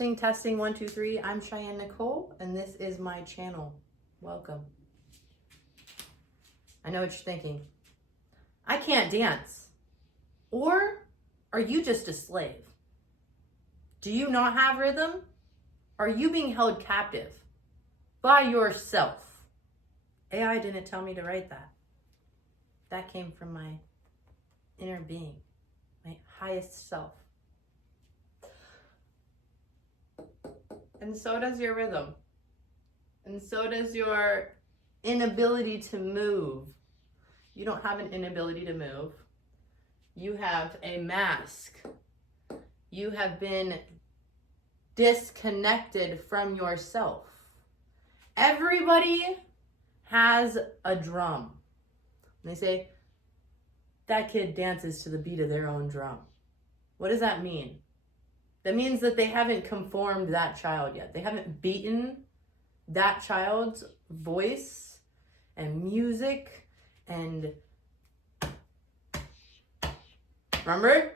Testing, testing, 1, 2, 3. I'm Cheyenne Nicole, and this is my channel. Welcome. I know what you're thinking. I can't dance. Or are you just a slave? Do you not have rhythm? Are you being held captive by yourself? AI didn't tell me to write that. That came from my inner being, my highest self. And so does your rhythm. And so does your inability to move. You don't have an inability to move. You have a mask. You have been disconnected from yourself. Everybody has a drum. And they say, that kid dances to the beat of their own drum. What does that mean? That means that they haven't conformed that child yet. They haven't beaten that child's voice and music and... Remember?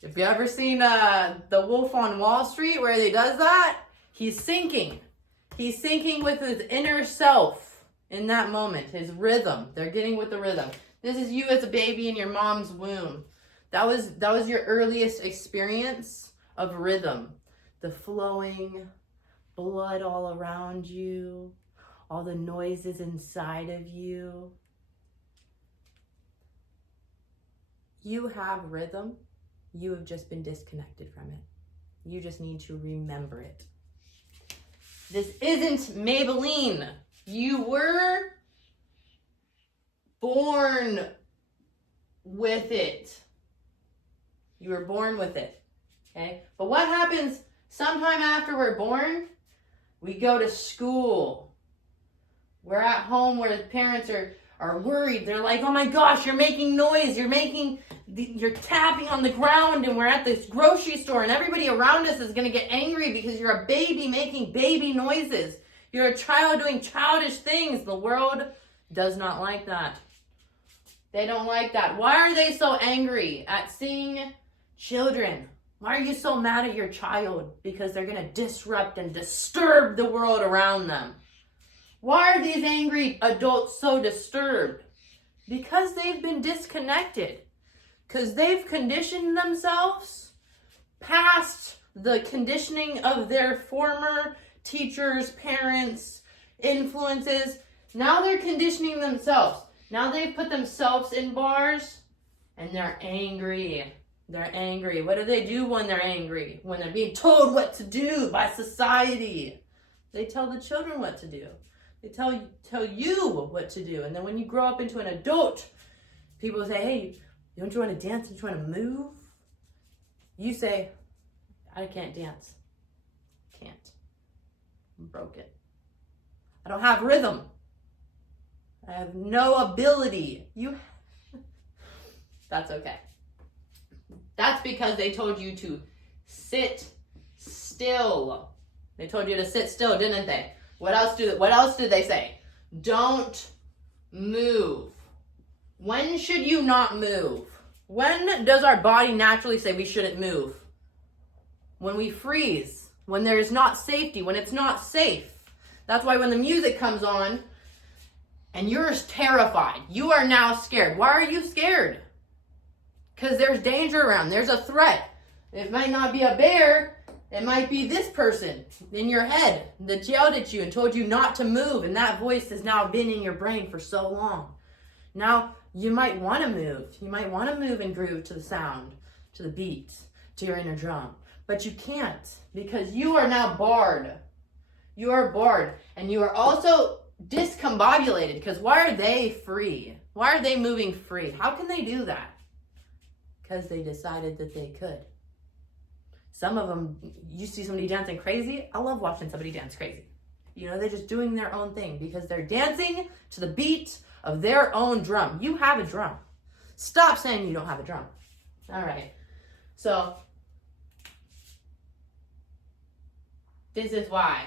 If you ever seen The Wolf on Wall Street where he does that, he's sinking. He's sinking with his inner self in that moment, his rhythm. They're getting with the rhythm. This is you as a baby in your mom's womb. That was your earliest experience of rhythm. The flowing blood all around you, all the noises inside of you. You have rhythm. You have just been disconnected from it. You just need to remember it. This isn't Maybelline. You were born with it. You were born with it. Okay? But what happens sometime after we're born? We go to school. We're at home where the parents are worried. They're like, oh my gosh, you're making noise. You're tapping on the ground, and we're at this grocery store, and everybody around us is going to get angry because you're a baby making baby noises. You're a child doing childish things. The world does not like that. They don't like that. Why are they so angry at seeing children? Why are you so mad at your child? Because they're going to disrupt and disturb the world around them. Why are these angry adults so disturbed? Because they've been disconnected. Because they've conditioned themselves past the conditioning of their former teachers, parents, influences. Now they're conditioning themselves. Now they've put themselves in bars and they're angry. They're angry. What do they do when they're angry? When they're being told what to do by society. They tell the children what to do. They tell you what to do. And then when you grow up into an adult, people say, hey, don't you want to dance? Don't you want to move? You say, I can't dance. Can't. I'm broken. I don't have rhythm. I have no ability. That's okay. That's because they told you to sit still. They told you to sit still, didn't they? What else did they say? Don't move. When should you not move? When does our body naturally say we shouldn't move? When we freeze, when there's not safety, when it's not safe. That's why when the music comes on and you're terrified, you are now scared. Why are you scared? Because there's danger around. There's a threat. It might not be a bear. It might be this person in your head that yelled at you and told you not to move. And that voice has now been in your brain for so long. Now, you might want to move. You might want to move and groove to the sound, to the beat, to your inner drum. But you can't because you are now barred. You are barred. And you are also discombobulated because why are they free? Why are they moving free? How can they do that? Because they decided that they could. Some of them, you see somebody dancing crazy. I love watching somebody dance crazy. You know, they're just doing their own thing because they're dancing to the beat of their own drum. You have a drum. Stop saying you don't have a drum. All right. So, this is why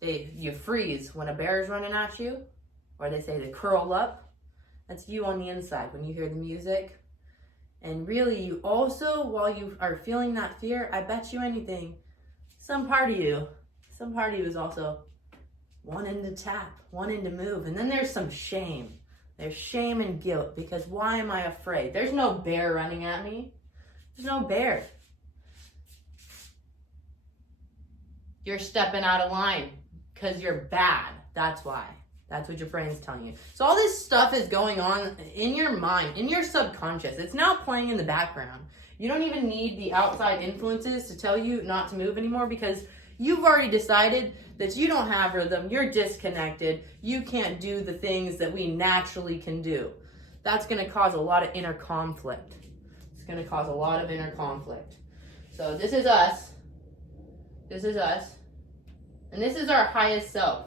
you freeze when a bear is running at you, or they say they curl up. That's you on the inside. When you hear the music, And really, you also, while you are feeling that fear, I bet you anything, some part of you is also wanting to tap, wanting to move. And then there's some shame. There's shame and guilt, because why am I afraid? There's no bear running at me. There's no bear. You're stepping out of line because you're bad. That's why. That's what your brain's telling you. So all this stuff is going on in your mind, in your subconscious. It's now playing in the background. You don't even need the outside influences to tell you not to move anymore, because you've already decided that you don't have rhythm. You're disconnected. You can't do the things that we naturally can do. That's going to cause a lot of inner conflict. It's going to cause a lot of inner conflict. So this is us. This is us. And this is our highest self.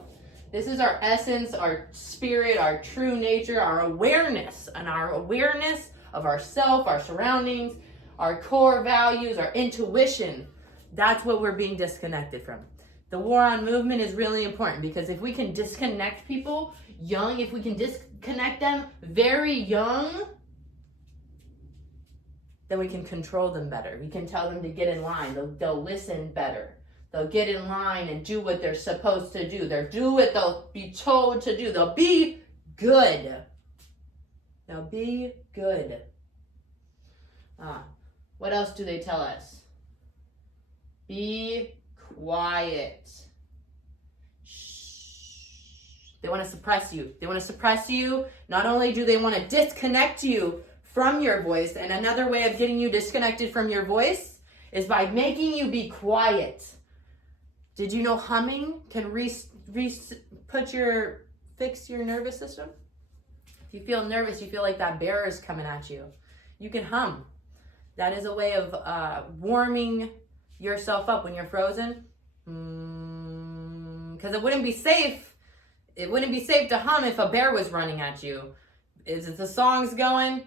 This is our essence, our spirit, our true nature, our awareness, and our awareness of ourself, our surroundings, our core values, our intuition. That's what we're being disconnected from. The war on movement is really important, because if we can disconnect people young, if we can disconnect them very young, then we can control them better. We can tell them to get in line. They'll listen better. They'll get in line and do what they're supposed to do. They'll do what they'll be told to do. They'll be good. They'll be good. What else do they tell us? Be quiet. Shh. They want to suppress you. They want to suppress you. Not only do they want to disconnect you from your voice, and another way of getting you disconnected from your voice is by making you be quiet. Did you know humming can fix your nervous system? If you feel nervous, you feel like that bear is coming at you, you can hum. That is a way of warming yourself up when you're frozen. Because it wouldn't be safe. It wouldn't be safe to hum if a bear was running at you. If the song's going,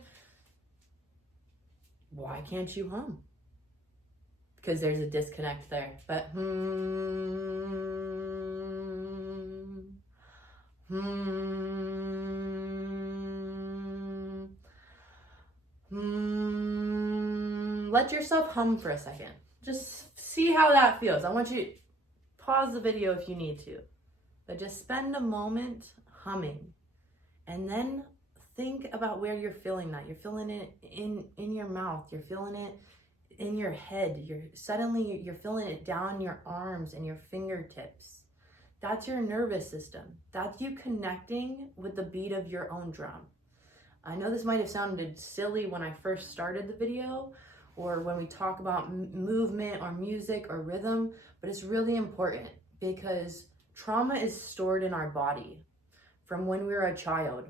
why can't you hum? Because there's a disconnect there. But let yourself hum for a second. Just see how that feels. I want you to pause the video if you need to, but just spend a moment humming, and then think about where you're feeling that. You're feeling it in your mouth. You're feeling it in your head. You're feeling it down your arms and your fingertips. That's your nervous system. That's you connecting with the beat of your own drum. I know this might have sounded silly when I first started the video, or when we talk about movement or music or rhythm, but it's really important, because trauma is stored in our body from when we were a child.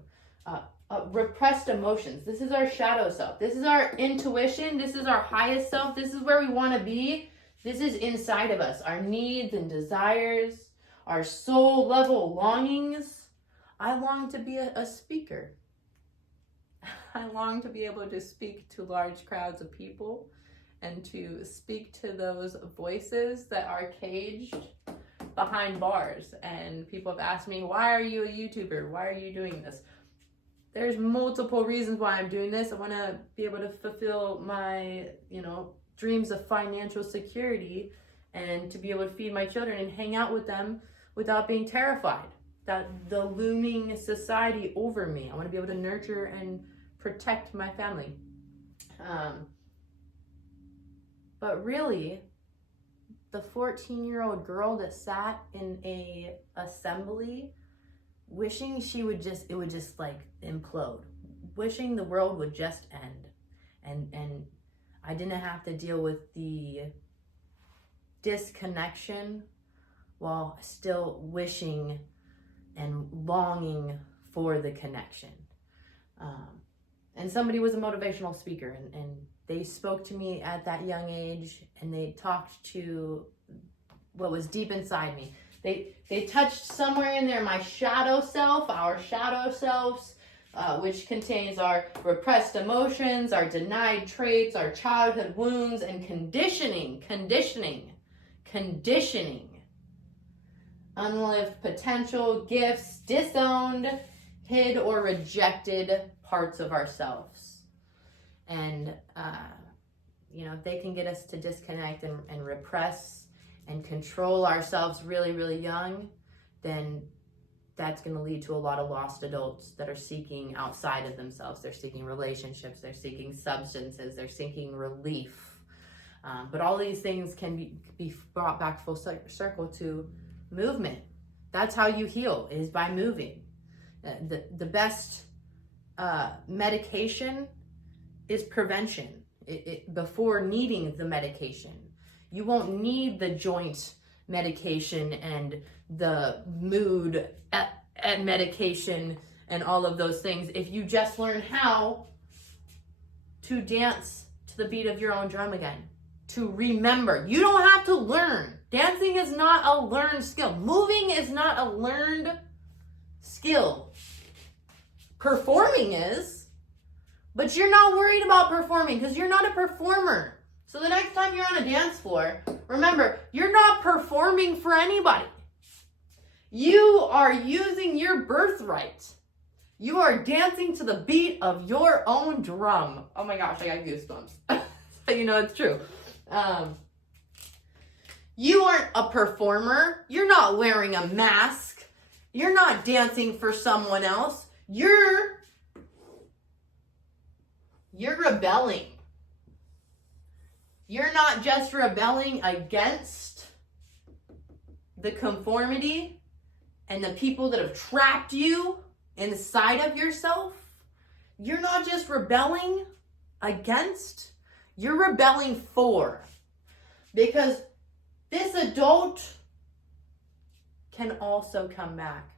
Repressed emotions. This is our shadow self. This is our intuition. This is our highest self. This is where we want to be. This is inside of us. Our needs and desires, our soul level longings. I long to be a speaker. I long to be able to speak to large crowds of people, and to speak to those voices that are caged behind bars. And people have asked me, why are you a YouTuber? Why are you doing this? There's multiple reasons why I'm doing this. I want to be able to fulfill my, dreams of financial security, and to be able to feed my children and hang out with them without being terrified that the looming society over me. I want to be able to nurture and protect my family. But really, the 14-year-old girl that sat in a assembly wishing it would just like implode, wishing the world would just end, and I didn't have to deal with the disconnection while still wishing and longing for the connection. And somebody was a motivational speaker, and they spoke to me at that young age, and they talked to what was deep inside me. They touched somewhere in there my shadow self, our shadow selves, which contains our repressed emotions, our denied traits, our childhood wounds, and conditioning, unlived potential, gifts, disowned, hid, or rejected parts of ourselves. And, if they can get us to disconnect and repress and control ourselves really, really young, then that's going to lead to a lot of lost adults that are seeking outside of themselves. They're seeking relationships, they're seeking substances, they're seeking relief. But all these things can be brought back full circle to movement. That's how you heal, is by moving. The best medication is prevention. Before needing the medication. You won't need the joint medication and the mood medication and all of those things if you just learn how to dance to the beat of your own drum again. To remember. You don't have to learn. Dancing is not a learned skill. Moving is not a learned skill. Performing is. But you're not worried about performing because you're not a performer. So the next time you're on a dance floor, remember, you're not performing for anybody. You are using your birthright. You are dancing to the beat of your own drum. Oh my gosh, I got goosebumps. So it's true. You aren't a performer. You're not wearing a mask. You're not dancing for someone else. You're rebelling. You're not just rebelling against the conformity and the people that have trapped you inside of yourself. You're not just rebelling against, you're rebelling for. Because this adult can also come back.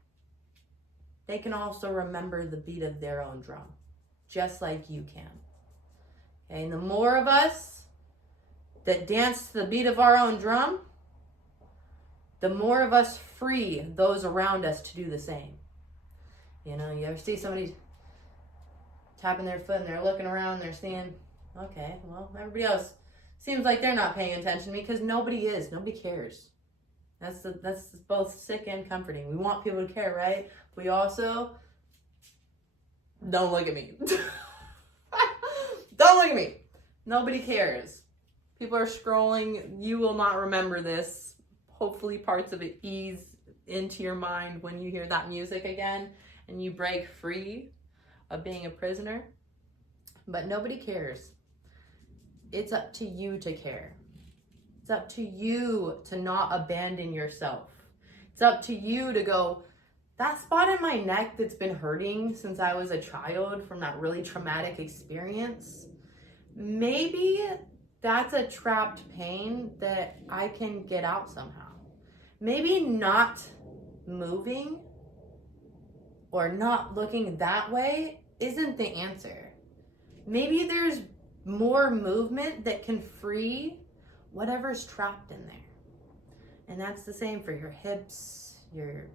They can also remember the beat of their own drum, just like you can. Okay, and the more of us that dance to the beat of our own drum, the more of us free those around us to do the same. You ever see somebody tapping their foot and they're looking around and they're seeing, okay, well, everybody else seems like they're not paying attention to me because nobody is. Nobody cares. That's both sick and comforting. We want people to care, right? We also, don't look at me. Don't look at me. Nobody cares. People are scrolling. You will not remember this. Hopefully parts of it ease into your mind when you hear that music again and you break free of being a prisoner. But nobody cares. It's up to you to care. It's up to you to not abandon yourself. It's up to you to go, that spot in my neck that's been hurting since I was a child from that really traumatic experience, maybe that's a trapped pain that I can get out somehow. Maybe not moving or not looking that way isn't the answer. Maybe there's more movement that can free whatever's trapped in there. And that's the same for your hips, your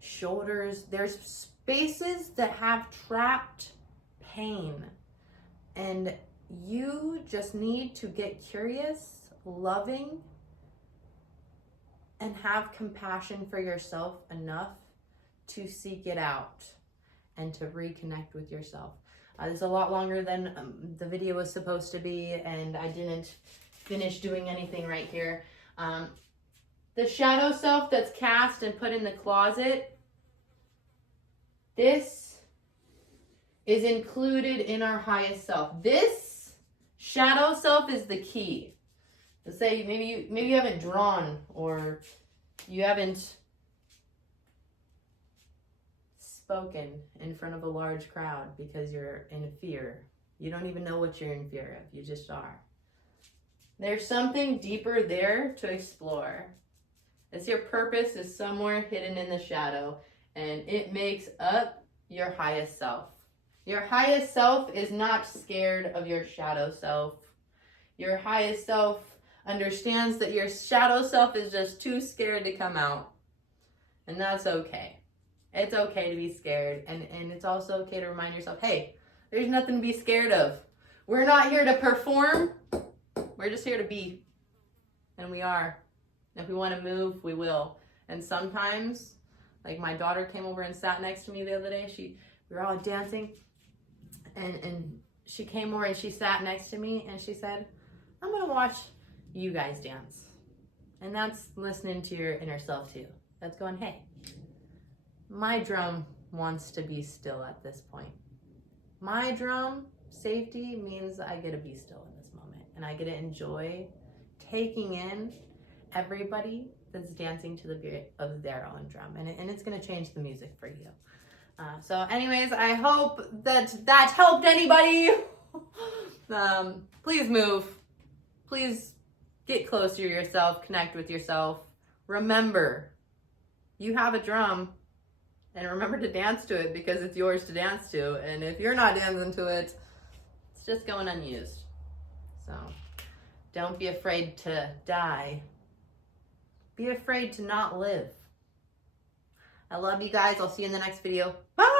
shoulders. There's spaces that have trapped pain. And you just need to get curious, loving, and have compassion for yourself enough to seek it out and to reconnect with yourself. This is a lot longer than the video was supposed to be, and I didn't finish doing anything right here. The shadow self that's cast and put in the closet, this is included in our highest self. This shadow self is the key. Let's say maybe you haven't drawn, or you haven't spoken in front of a large crowd because you're in fear. You don't even know what you're in fear of. You just are. There's something deeper there to explore. As your purpose is somewhere hidden in the shadow, and it makes up your highest self. Your highest self is not scared of your shadow self. Your highest self understands that your shadow self is just too scared to come out. And that's okay. It's okay to be scared. And it's also okay to remind yourself, hey, there's nothing to be scared of. We're not here to perform. We're just here to be. And we are. If we want to move, we will. And sometimes, like my daughter came over and sat next to me the other day. We were all dancing. And she came over and she sat next to me and she said, I'm going to watch you guys dance. And that's listening to your inner self too. That's going, hey, my drum wants to be still at this point. My drum safety means I get to be still in this moment and I get to enjoy taking in everybody that's dancing to the beat of their own drum. And it's going to change the music for you. So anyways, I hope that helped anybody. Please move. Please get closer to yourself, connect with yourself. Remember, you have a drum, and remember to dance to it because it's yours to dance to. And if you're not dancing to it, it's just going unused. So don't be afraid to die. Be afraid to not live. I love you guys. I'll see you in the next video. Bye!